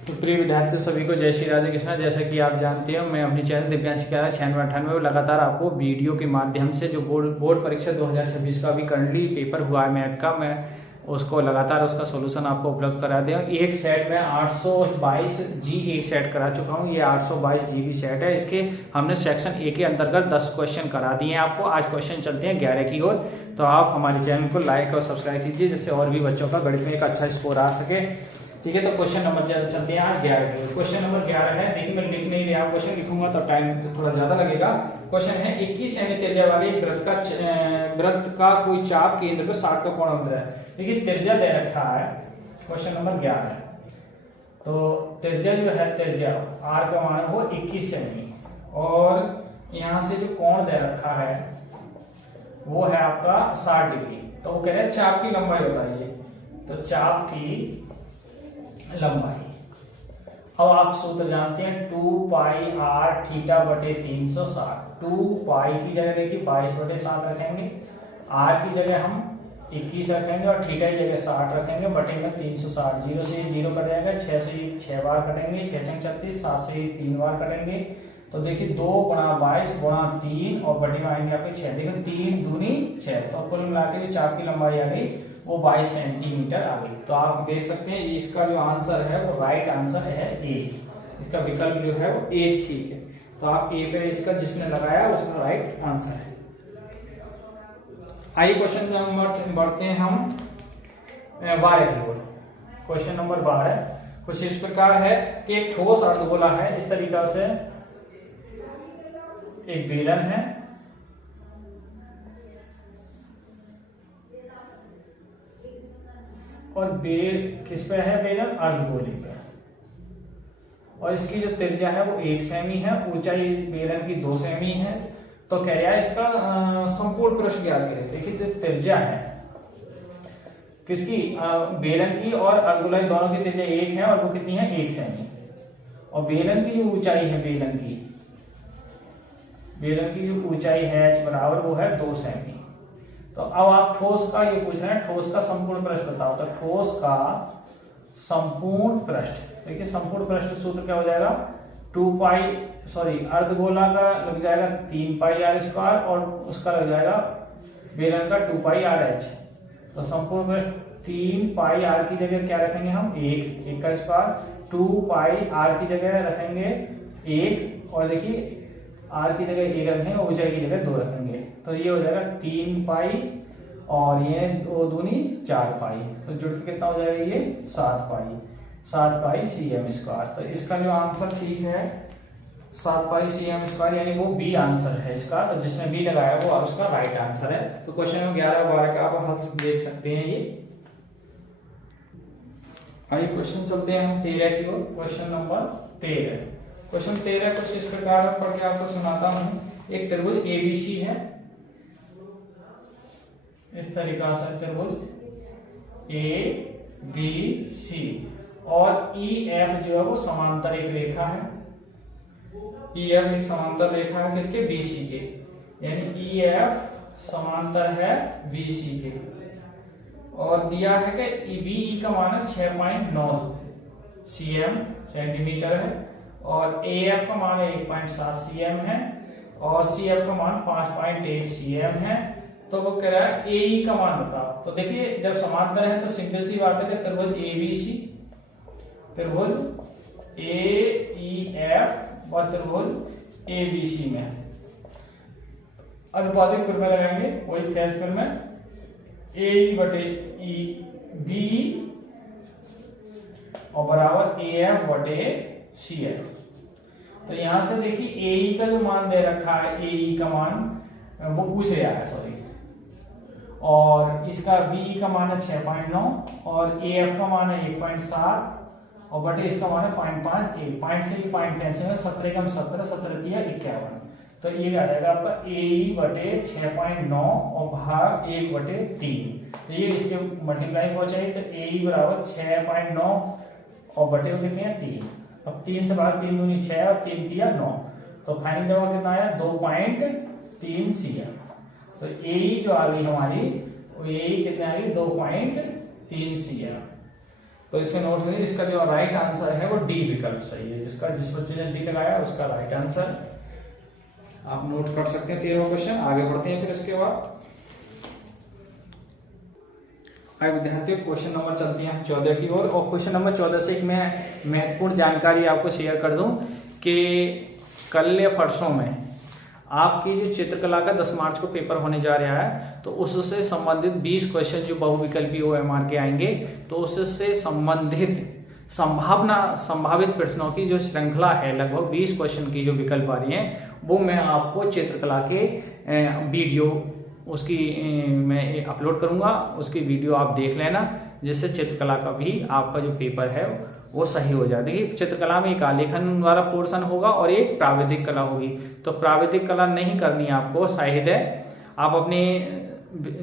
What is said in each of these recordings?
तो प्रिय विद्यार्थियों सभी को जय श्री राधे कृष्णा। जैसा कि आप जानते हो, मैं अपने चैनल दिव्यांश शिक्षा 9698 में लगातार आपको वीडियो के माध्यम से जो बोर्ड परीक्षा 2026 का अभी करंटली पेपर हुआ है मैथ का, मैं उसको लगातार उसका सोल्यूशन आपको उपलब्ध करा दिया। एक सेट में 822 जी एक सेट करा चुका हूँ। ये 822 जी की सेट है। इसके हमने सेक्शन ए के अंतर्गत 10 क्वेश्चन करा दिए हैं आपको। आज क्वेश्चन चलते हैं 11 की ओर। तो आप हमारे चैनल को लाइक और सब्सक्राइब कीजिए, जिससे और भी बच्चों का गणित में एक अच्छा स्कोर आ सके। ठीक है, तो क्वेश्चन नंबर चलते हैं आज 11 की। क्वेश्चन नंबर 11 है, देखिए मैं लिख नहीं रहा, क्वेश्चन लिखूंगा तो टाइम थोड़ा ज्यादा लगेगा। क्वेश्चन है 21 सेमी त्रिज्या वाले वृत्त का कोई चाप केंद्र पर 60 का कोण अंतर है। देखिए त्रिज्या दे रखा है, क्वेश्चन नंबर 11 है। तो त्रिज्या जो है, त्रिज्या आर का मान है वो 21 सेमी, और यहाँ से जो कोण दे रखा है वो है आपका 60 डिग्री। तो वो कह रहे हैं चाप की लंबाई बताइए। तो चाप की लंबाई, अब आप सूत्र जानते हैं 2 पाई आर थीटा बटे 360। 2 पाई की जगह देखिए 22/7 रखेंगे, आर की जगह हम 21 रखेंगे और थीटा की जगह 60 रखेंगे, बटे में 360। 0 से 0 कट जाएगा, 6 से 6 बार कटेंगे, 6 छंग 36, 7 से 3 बार कटेंगे। तो देखिए 2 गुणा 22 गुणा 3 और बटे में आएंगे आपके 6। देखो 3 दूनी 6, तो कुल मिलाकर जो चाप की लंबाई आ गई वो 22 सेंटीमीटर आ गई। तो आप देख सकते हैं इसका जो आंसर है वो राइट आंसर है ए। इसका विकल्प जो है वो ए ठीक है। तो आप ए पे इसका जिसने लगाया उसका राइट आंसर है। आइए क्वेश्चन नंबर बढ़ते हैं हम 12 की ओर। क्वेश्चन नंबर 12 कुछ इस प्रकार है कि एक ठोस अर्धगोला है, इस तरीका से एक बेलन है और बेल किस पे है, बेलन अर्धगोले पे, और इसकी जो त्रिज्या है वो 1 सेमी है, ऊंचाई बेलन की 2 सेमी है। तो कह रहा है इसका संपूर्ण पृष्ठ ज्ञात करें। देखिए जो त्रिज्या है किसकी, बेलन की और अर्धगोला दोनों की त्रिज्या 1 है, और वो कितनी है 1 सेमी, और बेलन की जो ऊंचाई है, बेलन की जो ऊंचाई है h बराबर वो है 2 सेमी। तो अब आप ठोस का ये पूछ रहे हैं, ठोस का संपूर्ण पृष्ठ बताओ। तो ठोस का संपूर्ण पृष्ठ, देखिए संपूर्ण पृष्ठ सूत्र क्या हो जाएगा, अर्धगोला का लग जाएगा 3 पाई आर स्क्वायर, और उसका लग जाएगा बेलन का 2 पाई आर एच। तो संपूर्ण पृष्ठ 3 पाई आर की जगह क्या रखेंगे हम, 1 का स्क्वायर, 2 पाई आर की जगह रखेंगे 1, और देखिए आर की जगह 1 रखेंगे, ऊंचाई की जगह 2 रखेंगे। तो ये हो जाएगा 3 पाई और ये 2 दूनी 4 पाई, तो जुड़ के कितना हो जाएगा ये 7 पाई cm स्क्वायर। तो इसका जो आंसर ठीक है 7 पाई cm स्क्वायर, यानी वो बी आंसर है इसका। तो जिसने बी लगाया वो उसका राइट आंसर है। तो क्वेश्चन नंबर 11 और 12 का आप हल देख सकते हैं ये। आइए क्वेश्चन चलते हैं हम 13 की ओर। क्वेश्चन नंबर 13 कुछ इस प्रकार पढ़ के आपको सुनाता हूं। एक त्रिभुज एबीसी है, इस तरीका से त्रिभुज ए बी सी, और ई एफ जो है वो समांतर एक रेखा है। ई एफ एक समांतर रेखा है किसके, बीसी के, यानी ई एफ समांतर है बीसी के। और दिया है कि बी का मान है 6.9 cm सेंटीमीटर है, और ए एफ का मान 1.7 cm है, और सी एफ का मान 5.8 cm है। तो वो कह रहा है ए का मान बताओ। तो देखिए जब समांतर है तो सिंपल सी बात है कि त्रिभुज एबीसी, त्रिभुज एईएफ और त्रिभुज एबीसी में अनुपातिक फिर में लगाएंगे, वही टेस्ट फिर में ए बटे ई बी और बराबर ए एफ बटे सी एफ। तो यहां से देखिए ए का जो मान दे रखा है, ए का मान वो पूछ रहा है, सॉरी, और इसका बी का मान है 6.9 और ए एफ का मान है 1.7 और बटे इसका मान है 0.5। 1 पॉइंट से ही पॉइंट कैंसिल है, 17 कम 17, 17 दिया 51। तो ये आ जाएगा आपका ए बटे 6.9 और भाग 1 बटे 3। तो ये इसके मल्टीप्लाई हो जाए तो ए बराबर 6.9 और बटे हो कितने हैं 3। अब 3 से भाग 3 दूनी 6 और 3 दिया 9, तो फाइनल जवाब कितना आया 2.3 cm। तो ए जो आ गई हमारी, वो ए कितने आ गई 2.3 cm। तो इसके नोट करिए। इसका जो राइट आंसर है वो डी विकल्प सही है। जिस बच्चे ने डी लगाया उसका राइट आंसर आप नोट कर सकते हैं। 13वां क्वेश्चन आगे बढ़ते हैं। फिर इसके बाद आइए विद्यार्थियों, क्वेश्चन नंबर चलते हैं हम 14 की ओर। और क्वेश्चन नंबर 14 से एक मैं महत्वपूर्ण जानकारी आपको शेयर कर दूं कि कल या परसों में आपकी जो चित्रकला का 10 मार्च को पेपर होने जा रहा है, तो उससे संबंधित 20 क्वेश्चन जो बहुविकल्पी OMR के आएंगे, तो उससे संबंधित संभावित प्रश्नों की जो श्रृंखला है, लगभग 20 क्वेश्चन की जो विकल्प आ रही है, वो मैं आपको चित्रकला के वीडियो उसकी मैं अपलोड करूंगा। उसकी वीडियो आप देख लेना, जिससे चित्रकला का भी आपका जो पेपर है वो सही हो जाए। देखिए, चित्रकला में एक आलेखन वाला पोर्शन होगा और एक प्राविधिक कला होगी। तो प्राविधिक कला नहीं करनी है आपको, साहित्य है। आप अपने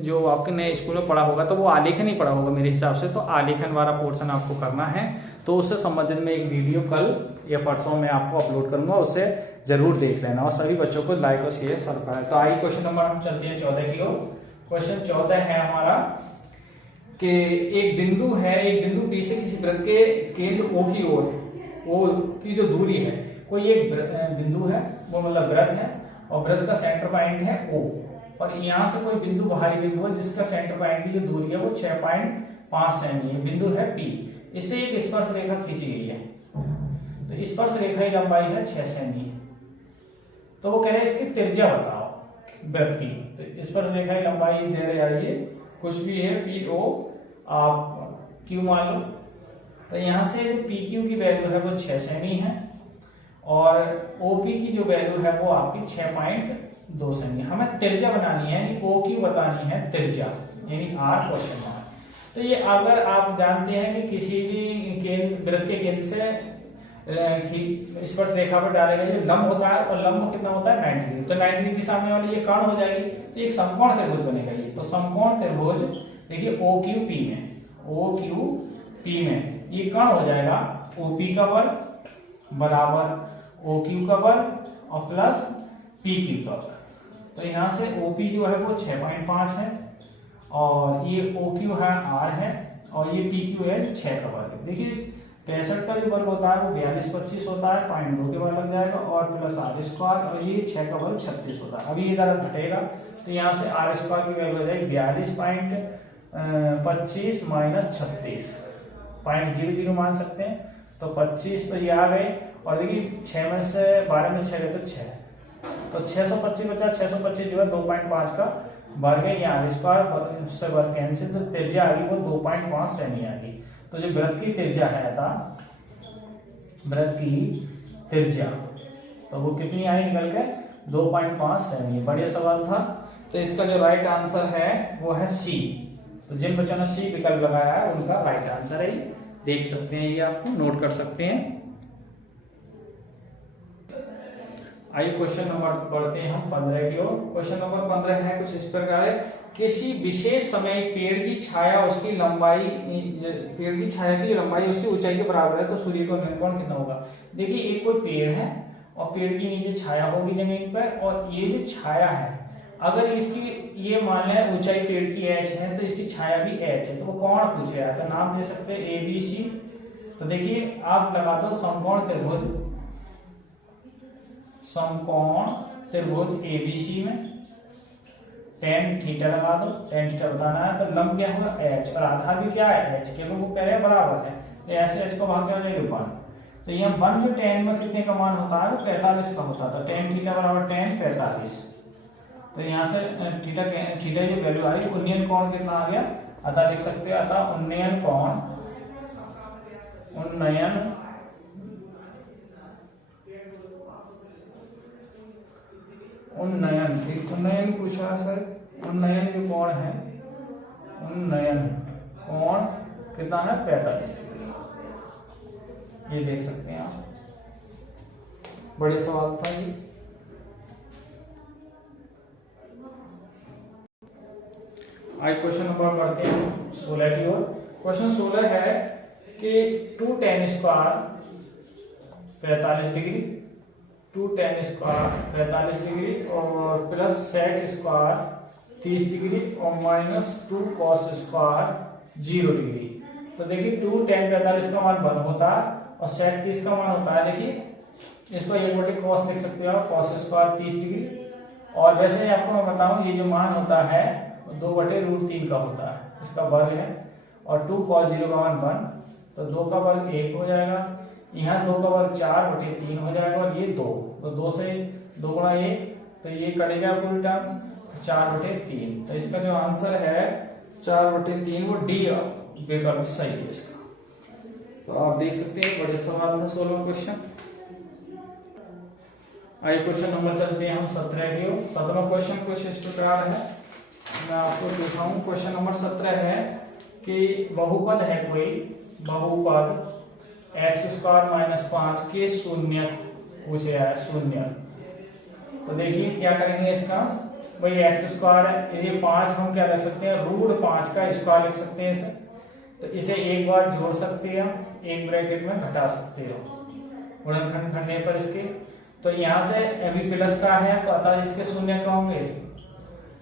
जो आपके नए स्कूल में पढ़ा होगा तो वो आलेखन ही पढ़ा होगा मेरे हिसाब से, तो आलेखन वाला पोर्शन आपको करना है। तो उससे संबंधित में एक वीडियो कल या परसों में आपको अपलोड करूंगा, उससे जरूर देख लेना और सभी बच्चों को लाइक और शेयर सब्सक्राइब। तो आइए क्वेश्चन नंबर हम चलते हैं 14 की ओर। क्वेश्चन 14 है हमारा कि एक बिंदु P से किसी वृत्त के केंद्र O की ओर, O की जो दूरी है, कोई एक बिंदु है, वो मतलब वृत्त है, और वृत्त का सेंटर पॉइंट है O, और यहाँ से कोई बिंदु बाहरी बिंदु है जिसका सेंटर पॉइंट की जो दूरी है वो 6.5 सेमी है। बिंदु है P, इससे एक स्पर्श रेखा खींची गई है। तो स्पर्श रेखा की लंबाई है 6 सेमी। तो वो कह रहे हैं इसकी त्रिज्या बताओ वृत्त की। तो स्पर्श रेखा की लंबाई दे रहे आइए, कुछ भी है PO, आप Q मान लो। तो यहाँ से PQ की वैल्यू है वो 6 सेमी है, और OP की जो वैल्यू है वो आपकी 6.2 सेमी। हमें त्रिज्या बनानी है, यानी OQ बतानी है त्रिज्या, यानी R क्वेश्चन मार्क। तो ये अगर आप जानते हैं कि किसी भी वृत्त के केंद्र से स्पर्श रेखा पर डाले गए जो लंब होता है, और लंब कितना होता है 90 डिग्री, तो 90 डिग्री सामने वाली ये कर्ण हो जाएगी, तो एक समकोण त्रिभुज बनेगा ये। तो समकोण त्रिभुज देखिए OQP में ये कर्ण हो जाएगा OP का वर्ग बराबर OQ का वर्ग और प्लस PQ का वर्ग। तो यहाँ से OP जो है वो 6.5 है, और ये OQ है R है, और ये PQ है 6 का वर्ग। देखिए 65 का जो वर्ग होता है वो 4225 होता है, 0.2 के वर्ग लग जाएगा, और प्लस R स्क्वायर, और ये 6 का वर्ग 36 होता है। अभी इधर घटेगा, तो यहाँ से R स्क्वायर की वैल्यू हो जाएगी 42.25 माइनस 36, 0.00 मान सकते हैं। तो 25 तो ये आ गए, और देखिए 6 में से 12 में 6 गए तो 6, तो 625 बचा। 625 जो है 2.5 का वर्ग है, यहाँ R स्क्वायर से वर्ग कैंसिल, तो त्रिज्या आ गई वो 2.5 सेमी आ गई। तो जो वृत्त की त्रिज्या है वृत्त की त्रिज्या, तो वो कितनी आई निकल के 2.5 सेमी। बढ़िया सवाल था। तो इसका जो राइट आंसर है वो है C। तो जिन बच्चों ने C विकल्प लगाया है उनका राइट आंसर है, देख सकते हैं, ये आपको नोट कर सकते हैं। आइए क्वेश्चन नंबर पढ़ते हैं हम 15 की ओर। क्वेश्चन नंबर 15 है कुछ इस प्रकार है, किसी विशेष समय पेड़ की छाया उसकी लंबाई, पेड़ की छाया की लंबाई उसकी ऊंचाई के बराबर है, तो सूर्य का कोण कितना होगा। देखिए एक कोई पेड़ है और पेड़ की नीचे छाया होगी जमीन पर, और ये जो छाया है अगर इसकी ये मान लें ऊंचाई पेड़ की h है, तो इसकी छाया भी h है, तो वो कोण पूछ रहा है। तो नाम दे सकते हैं ABC। तो देखिए आप लगा दो समकोण त्रिभुज ABC में tan थीटा लगा दो, tan थीटा बताना है। तो लंब क्या होगा h, और आधार भी क्या है h, क्योंकि वो कह रहे हैं बराबर है, तो ऐसे h को भाग क्या हो जाएगा 1। तो यहाँ 1 जो tan में कितने का मान होता है वो 45 का होता था, tan थीटा बराबर tan 45। तो यहाँ से थीटा जो वैल्यू आई, उन्नयन कोण कितना आ गया, अतः लिख सकते हैं, अतः उन्नयन पूछा है सर। उन्नयन जो कोण है, उन्नयन कोण कितना है 45 डिग्री, ये देख सकते हैं आप। बड़े सवाल था ये। आज क्वेश्चन नंबर बढ़ते हैं 16 की ओर। क्वेश्चन 16 है कि 2 tan square 45 degree, 2 tan square 45 degree और प्लस sec स्क्वायर 30 डिग्री और माइनस 2 cos स्क्वायर 0 डिग्री, तो देखिए 2 tan 45 का मान 1 होता है और sec 30 का मान होता है, देखिए इसको 1/cos लिख सकते हो आप, cos स्क्वायर 30 डिग्री। और वैसे आपको मैं बताऊं ये जो मान होता है 2/√3 का होता है, इसका वर्ग है। और 2 cos 0 का मान 1, तो 2 का वर्ग 1 हो जाएगा। यहाँ 2 का वर्ग 4/3 हो जाएगा और ये 2, तो 2 से 2 गुणा 1, तो ये कटेगा पूरी टर्म 4/3। तो इसका जो आंसर है 4/3, वो डी विकल्प सही है इसका। तो आप देख सकते हैं बड़े सवाल था 16वां क्वेश्चन। आइए क्वेश्चन नंबर चलते हैं हम 17 की ओर। 17वां क्वेश्चन कुछ इस प्रकार है, मैं आपको दिखाऊं। क्वेश्चन नंबर 17 है कि बहुपद है कोई, बहुपद x² - 5 के शून्य पूछे है, शून्य। तो देखिए क्या करेंगे इसका, भाई x² है, ये 5 हम क्या रख सकते हैं, √5 का स्क्वायर लिख सकते हैं इसे। तो इसे एक बार जोड़ सकते हैं, एक ब्रैकेट में घटा सकते हो गुणनखंड करने पर इसके। तो यहाँ से अभी प्लस का है, तो अतः इसके शून्य क्या होंगे,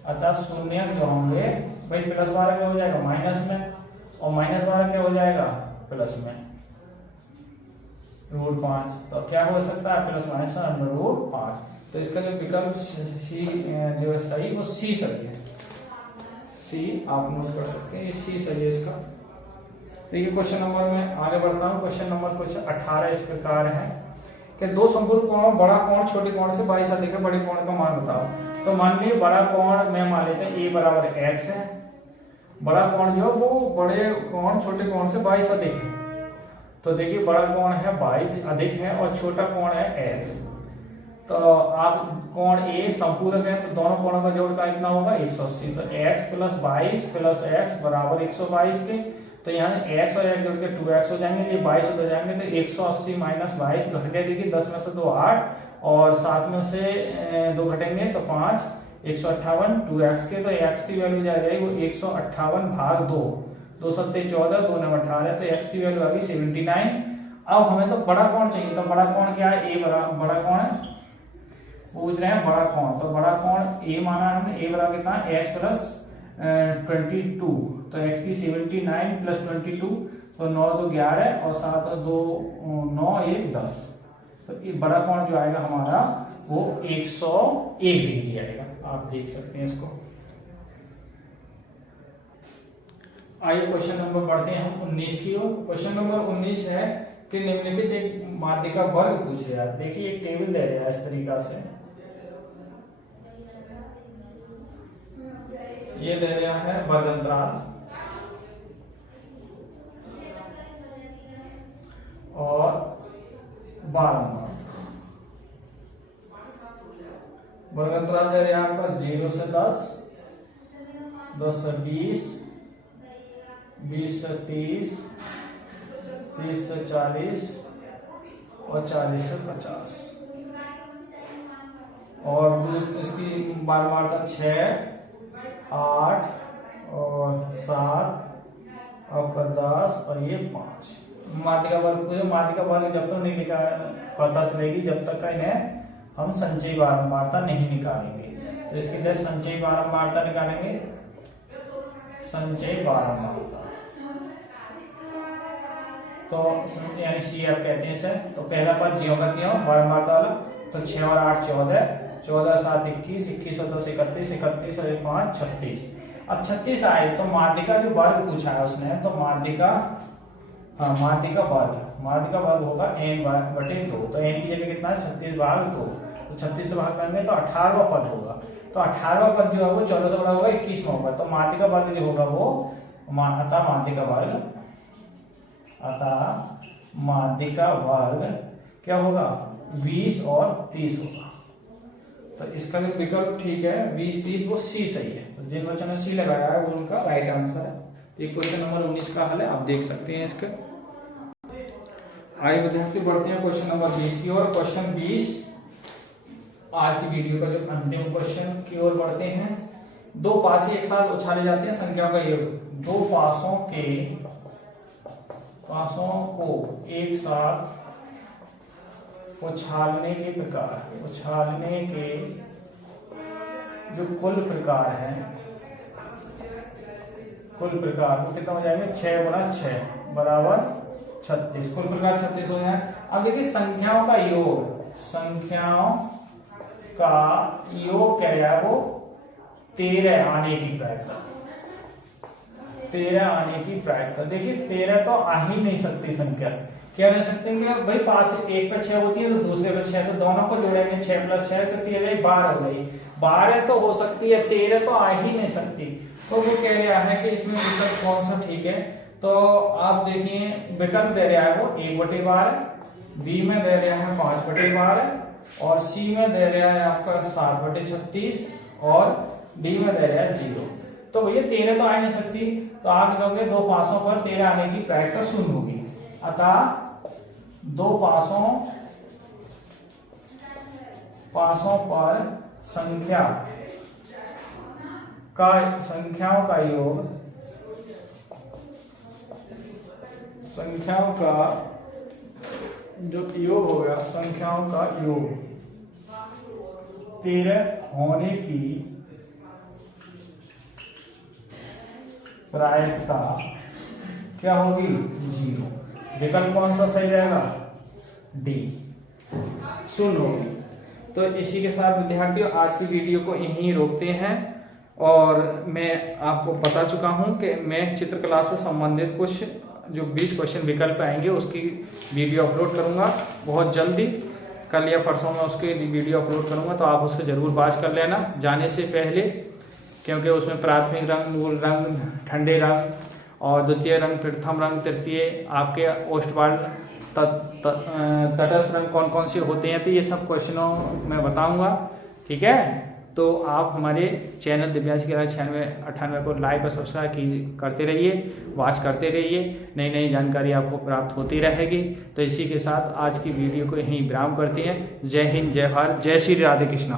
अतः शून्य जो होंगे भाई +12 क्या हो जाएगा माइनस में, और -12 क्या हो जाएगा प्लस में √5। तो क्या हो सकता है +-√5। तो इसका जो विकल्प सी जो है सही, वो सी सही है। सी आप नोट कर सकते हैं, सी सही है इसका। तो ये क्वेश्चन नंबर में आगे बढ़ता हूँ। क्वेश्चन नंबर कुछ 18 इस प्रकार है कि दो समपूर्ण कोणों, बड़ा कोण छोटे कोण से 22 अधिक है, बड़े कोण का मान बताओ। तो मान लीजिए बड़ा कोण में मान लेते हैं a = x है, बड़ा कोण जो वो बड़े कोण छोटे कोण से 22 अधिक है। तो देखिए बड़ा कोण है 22 अधिक है और छोटा कोण है x। तो आप कोण a संपूरक है, तो दोनों कोणों का जोड़ का कितना होगा 180। तो x + 22 + x = 122 के। तो यहाँ x और x जोड़ के 2x हो जाएंगे, ये 22 हो जाएंगे। तो 180 - 22 घट गए, देखिए 10 में से 2 8 और 7 में से 2 घटेंगे तो 5, 158 2x के। तो x की वैल्यू आ जाएगी वो 158/2, 2 7 14, 2 9 18, तो x की वैल्यू आ गई 79। अब हमें तो बड़ा कोण चाहिए, तो बड़ा कोण क्या है, बड़ा कोण है, पूछ रहे हैं बड़ा कोण। तो बड़ा कोण a माना हमने, a बराबर कितना x + 22। तो x की 79 + 22, तो 9 2 11 और 7 2 9 1 10। तो ये बड़ा कोण जो आएगा हमारा वो 101 डिग्री आएगा, आप देख सकते हैं इसको। आइए क्वेश्चन नंबर बढ़ते हैं हम 19 की ओर। क्वेश्चन नंबर 19 है कि निम्नलिखित एक माध्य का वर्ग पूछे यार। देखिए एक टेबल दे रहा है इस तरीका से, ये दे रहा है वर्ग अंतराल और बारंबार। वर्ग अंतराल दे रहा है आपका 0 से 10, 10 से 20, 20 से 30, 30 से 40 और 40 से 50। और इसकी बारंबारता 6, 8 और 7 आपका 10 और ये 5। माध्य का वर्ग जब तक नहीं पता चलेगी जब तक इन्हें हम संचयी बारंबारता नहीं निकालेंगे। तो इसके लिए संचयी बारंबारता निकालेंगे, संचयी बारंबारता। तो यानी सी आप कहते हैं इसे। तो पहला पद ज्यों का त्यों बारंबारता वाला, तो 6 और 8 14, 14 7 21, 21 और 10 31, 31 और 5 36। अब 36 आए तो माध्य का जो वर्ग पूछा है उसने, तो माध्य का वर्ग होगा n/2। तो n की जगह कितना है 36/2, तो 36 से भाग करने तो 18वां पद होगा। तो 18वां पद जो है वो 14 से बड़ा होगा 21वां होगा। तो माध्य का वर्ग जो होगा वो अतः माध्य का वर्ग क्या होगा 20 और 30 होगा। तो इसका भी विकल्प ठीक है 20 30, वो सी सही है। तो जिन बच्चों ने सी लगाया है वो उनका राइट आंसर है। तो क्वेश्चन नंबर 19 का हल है, आप देख सकते हैं इसका। आइए विद्यार्थी बढ़ते हैं क्वेश्चन नंबर 20 की ओर। क्वेश्चन 20 आज की वीडियो का जो अंतिम क्वेश्चन की ओर बढ़ते हैं। दो पासे एक साथ उछाले जाते हैं, संख्याओं का योग। दो पासों को एक साथ उछालने के जो कुल प्रकार है, वो कितना हो जाएंगे 6 × 6, बराबर 36, कुल प्रकार 36 हो जाए। अब देखिए संख्याओं का योग, संख्याओं का योग क्या है वो 13 आने की प्रायिकता, 13 आने की प्रायिकता। देखिए 13 तो आ ही नहीं सकती संख्या, क्या रह सकते हैं भाई, पास एक पर 6 होती है तो दूसरे पर 6, तो दोनों को जोड़ेंगे 6 + 6 कितनी हो गई 12 हो गई। 12 तो हो सकती है, 13 तो आ ही नहीं सकती। तो वो कह रहा है कि इसमें विकल्प कौन सा ठीक है। तो आप देखिए विकल्प दे रहा है वो 1/12, बी में दे रहा है 5/12 और सी में दे रहा है आपका 7/36 और डी में दे रहा है 0। तो भैया 13 तो आ नहीं सकती, तो आप लिखोगे 2 पासों पर 13 आने की प्रायिकता 0 होगी। अतः 2 पासों पर संख्याओं का योग, संख्याओं का जो योग होगा, संख्याओं का योग 13 होने की प्रायिकता क्या होगी 0। विकल्प कौन सा सही रहेगा, डी 0 होगी। तो इसी के साथ विद्यार्थियों आज की वीडियो को यहीं रोकते हैं और मैं आपको बता चुका हूं कि मैं चित्रकला से संबंधित कुछ जो 20 क्वेश्चन विकल्प आएंगे उसकी वीडियो अपलोड करूंगा बहुत जल्दी, कल या परसों में उसकी वीडियो अपलोड करूंगा, तो आप उसको जरूर वॉच कर लेना जाने से पहले, क्योंकि उसमें प्राथमिक रंग, मूल रंग, ठंडे रंग और द्वितीय रंग, प्रथम रंग, तृतीय, आपके ओष्ठवाल, तटस्थ रंग कौन कौन से होते हैं, तो ये सब क्वेश्चनों मैं बताऊंगा। ठीक है, तो आप हमारे चैनल दिव्यांश गहराज 9698 को लाइक और सब्सक्राइब करते रहिए, वॉच करते रहिए, नई नई जानकारी आपको प्राप्त होती रहेगी। तो इसी के साथ आज की वीडियो को यहीं विराम करते हैं। जय हिंद, जय भारत, जय श्री राधे कृष्णा।